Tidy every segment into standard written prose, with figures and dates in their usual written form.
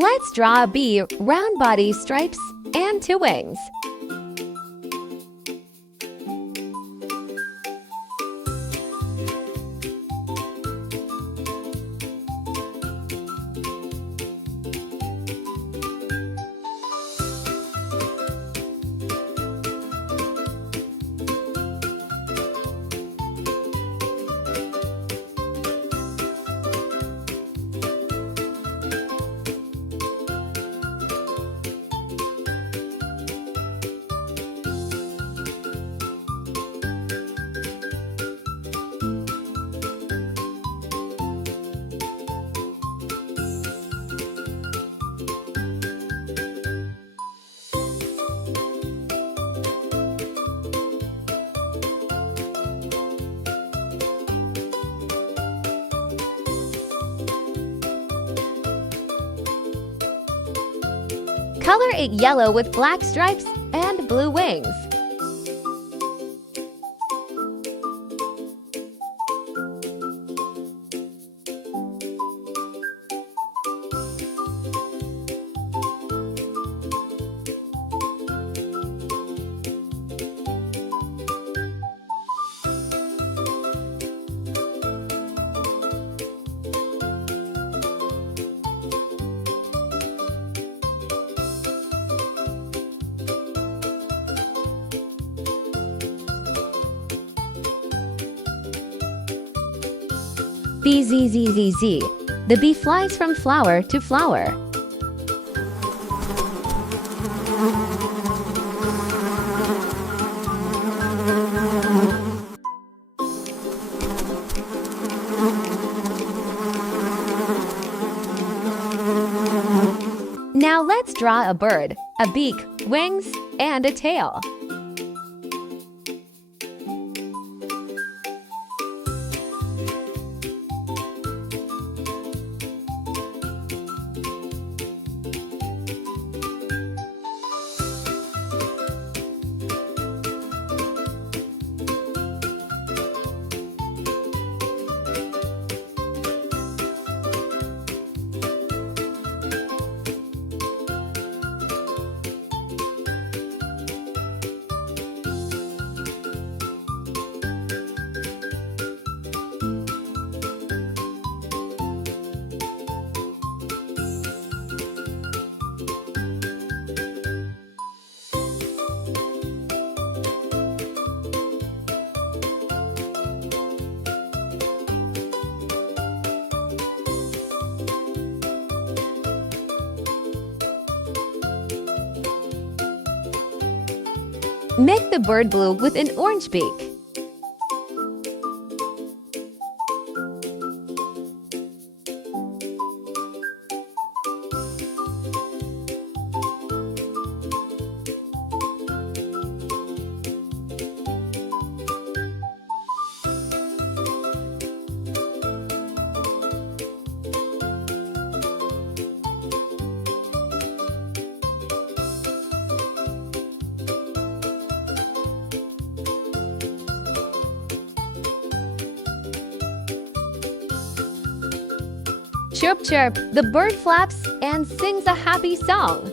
Let's draw a bee, round body, stripes, and 2 wings. Color it yellow with black stripes and blue wings. BZZZZ. The bee flies from flower to flower. Now let's draw a bird, a beak, wings, and a tail. Make the bird blue with an orange beak. Chirp, chirp, the bird flaps and sings a happy song.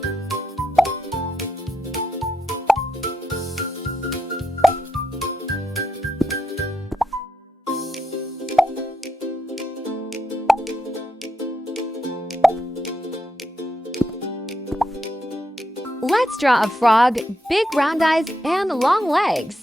Let's draw a frog, big round eyes, and long legs.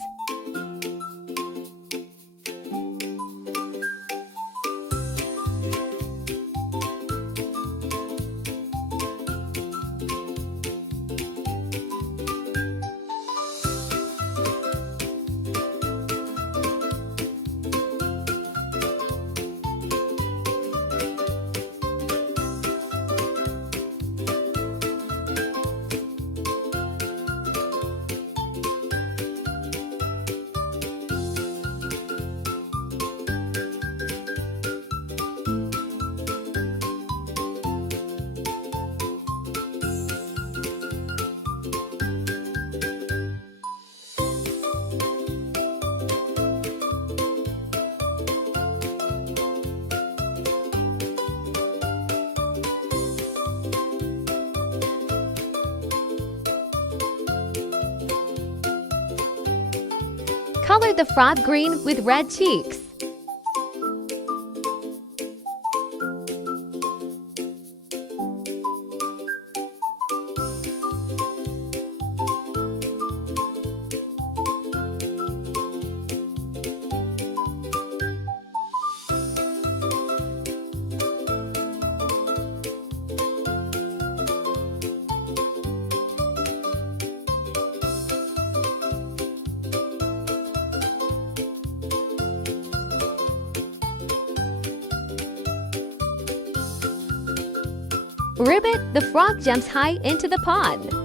Color the frog green with red cheeks. Ribbit, the frog jumps high into the pond.